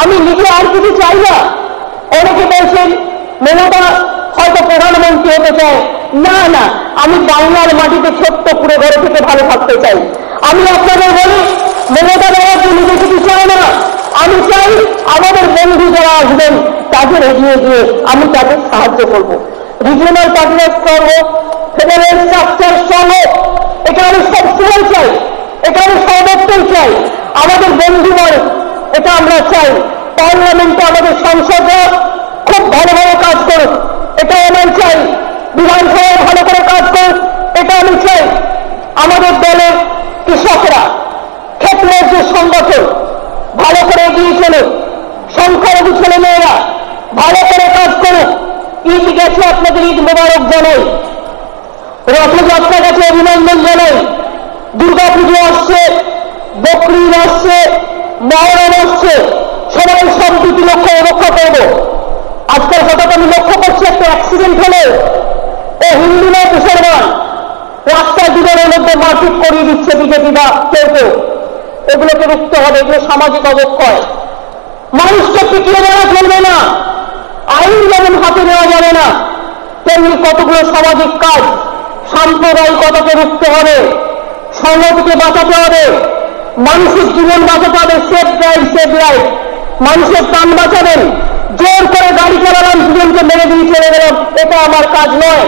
আমি নিজে আর কিছু চাই না। অনেকে বলছেন মমতা হয়তো প্রধানমন্ত্রী হতে চায়, না না, আমি বাংলার মাটিতে ছোট্ট পুরো ঘরে থেকে ভালো থাকতে চাই। আমি আপনাদের বলি, মমতা ব্যানার্জি নিজে কিছু চায় না, আমি চাই আমাদের বন্ধু যারা আসবেন তাদের এগিয়ে গিয়ে আমি তাদের সাহায্য করব। রিজিওনাল পার্টিরা স্ট্রং হোক, ফেডারেল স্ট্রাকচার স্ট্রং হোক, এটা আমি সবসময় চাই, এটা আমি সর্বত্রই চাই। আমাদের বন্ধুগণ এটা আমরা চাই। পার্লামেন্টে আমাদের সংসদরা খুব ভালো ভালো কাজ করুক, এটা আমি চাই। বিধানসভায় ভালো করে কাজ করুক, এটা আমি চাই। আমাদের দলের কৃষকরা, ক্ষেত্রের যে সংগঠন ভালো করে এগিয়ে চলুক, সংখ্যালঘু ছেলে মেয়েরা ভালো করে কাজ করুক। ঈদ গেছে, আপনাদের ঈদ মোবারক জানাই, রথযাত্রা গেছে, অভিনন্দন জানাই। দুর্গাপুজো আসছে, বকরিদ আসছে, মহরম আসছে, সবাই সম্প্রীতি লক্ষ্য রক্ষা করব। আজকাল হঠাৎ আমি লক্ষ্য করছি একটা অ্যাক্সিডেন্ট হলে ও হিন্দু নয় মুসলমান, রাস্তায় দুজনের মধ্যে মারপিট করিয়ে দিচ্ছে বিজেপি বা কেউ কেউ। এগুলোকে রুখতে হবে, এগুলো সামাজিক অবক্ষয়। মানুষকে টিকিয়ে দেওয়া চলবে না। আইন যেমন হাতে নেওয়া যাবে না, তেমনি কতগুলো সামাজিক কাজ, সাম্প্রদায়িকতাকে রুখতে হবে, সংহতিকে বাঁচাতে হবে, মানুষের জীবন বাঁচাতে হবে। সেফ ড্রাইভ সেভ লাইফ, মানুষের প্রাণ বাঁচাবেন। জোর করে গাড়ি চালালাম, জীবনকে মেরে দিয়ে চলে গেলাম, এটা আমার কাজ নয়।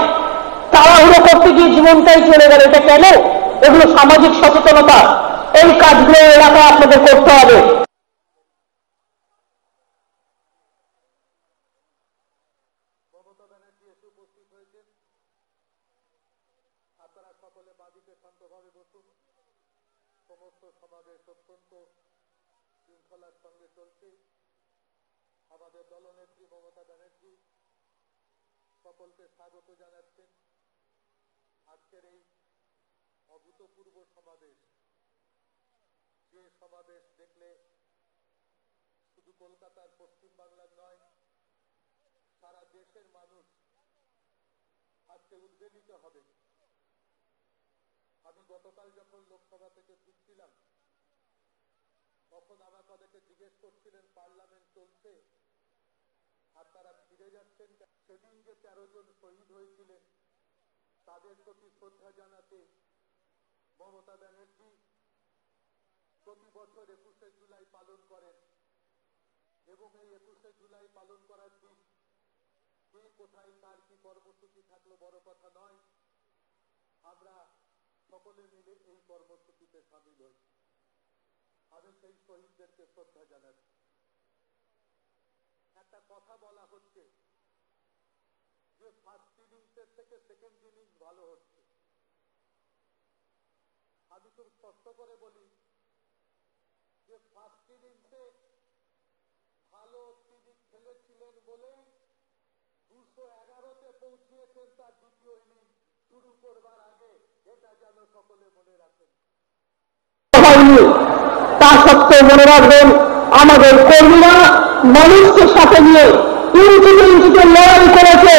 তাড়াহুড়ো করতে গিয়ে জীবনটাই চলে গেল, এটা কেন? এগুলো সামাজিক সচেতনতা। এই কাজগুলো এলাকায় আপনাদের করতে হবে। মমতা ব্যানার্জি এসে উপস্থিত হয়েছেন। আপনারা সকলে বাদিকে শান্তভাবে বসুন। সমস্ত সমাবেশ অত্যন্ত শৃঙ্খলার সঙ্গে চলছে। আমাদের দলনেত্রী মমতা ব্যানার্জি সকলকে স্বাগত জানাচ্ছেন আজকের এই অভূতপূর্ব সমাবেশ। যে সমাবেশ দেখলে শুধু কলকাতার পশ্চিম বাংলার নয়, সারা দেশের মানুষ আজকে উদ্বেলিত হবে। আমি গতকাল যখন লোকসভা থেকে ফিরছিলাম তখন আমার তাদেরকে জিজ্ঞেস করছিলেন পার্লামেন্ট চলছে আর তারা ফিরে যাচ্ছেন। সেদিন যে 13 জন শহীদ হয়েছিলেন তাদের প্রতি শ্রদ্ধা জানাতে মমতা ব্যানার্জি প্রতি বছর 21শে জুলাই পালন করেন এবং এই 21শে জুলাই পালন করার দিন কে কোথায় কার কি কর্মসূচি থাকলো বড় কথা নয়, আমরা সকলে মিলে এই কর্মসূচিতে সামিল হই। আমি সেই শহীদদেরকে শ্রদ্ধা জানাচ্ছি। একটা কথা বলা হচ্ছে যে ফার্স্ট ইনিংসের থেকে সেকেন্ড ইনিংস ভালো হচ্ছে। আমি খুব স্পষ্ট করে বলি যে ফার্স্ট ইনিংসে ভালো তিনি খেলেছিলেন বলেই 211তে পৌঁছিয়েছেন তার দ্বিতীয় ইনিংস শুরু করবার আগে। এটা যেন সকলে মনে রাখেন। তা সত্ত্বেও মনে রাখবেন, আমাদের কর্মীরা মানুষকে সাথে নিয়ে ইঞ্চিতে ইঞ্চিতে লড়াই করেছে,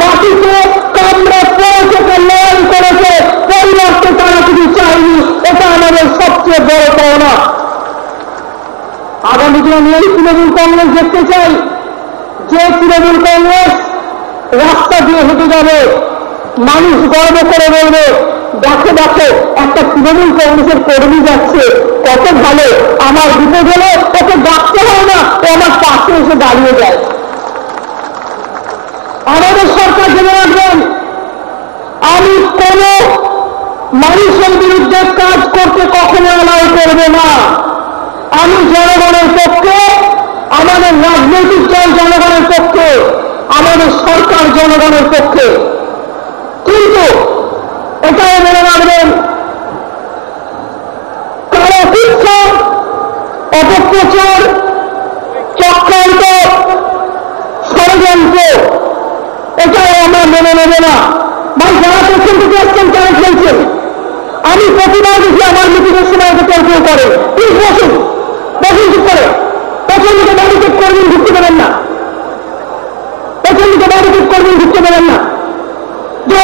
মাটিতে কামড়ে পড়ে থেকে লড়াই করেছে। পরিবর্তে তারা কিছু চায়নি, এটা আমাদের সবচেয়ে বড় পাওনা। আগামী দিনে আমি এই তৃণমূল কংগ্রেস দেখতে চাই, যে তৃণমূল কংগ্রেস রাস্তা দিয়ে হেঁটে যাবে, মানুষ গর্ব করে বলবে দেখো দেখো একটা তৃণমূল কংগ্রেসের কর্মী যাচ্ছে, কত ভালো, আমার বিপদ হলে ওকে ডাকতে হয় না, ও আমার পাশে এসে দাঁড়িয়ে যায়। আমাদের সরকার জেনে রাখবেন, আমি কোন মানুষের বিরুদ্ধে কাজ করতে কখনো অ্যালাউ করবে না। আমি জনগণের পক্ষে, আমাদের রাজনৈতিক দল জনগণের পক্ষে, আমাদের সরকার জনগণের পক্ষে। কিন্তু এটাও মনে রাখবেন, কারো শিক্ষা, অপপ্রচার, চক্রান্ত, ষড়যন্ত্র এটাও আমরা মেনে নেব না। ভাই যারা পেছন থেকে আসছেন তারা খেলছেন। আমি প্রতিবার দেখি আমার মিটিংয়ের সময় কেউ করে, প্লিজ বসুন, বসুন চুপ করে। পেছন দিকে ব্যারিকেড করবেন, ঢুকতে পারেন না। পেছন দিকে ব্যারিকেড করবেন, ঢুকতে পারেন না। যে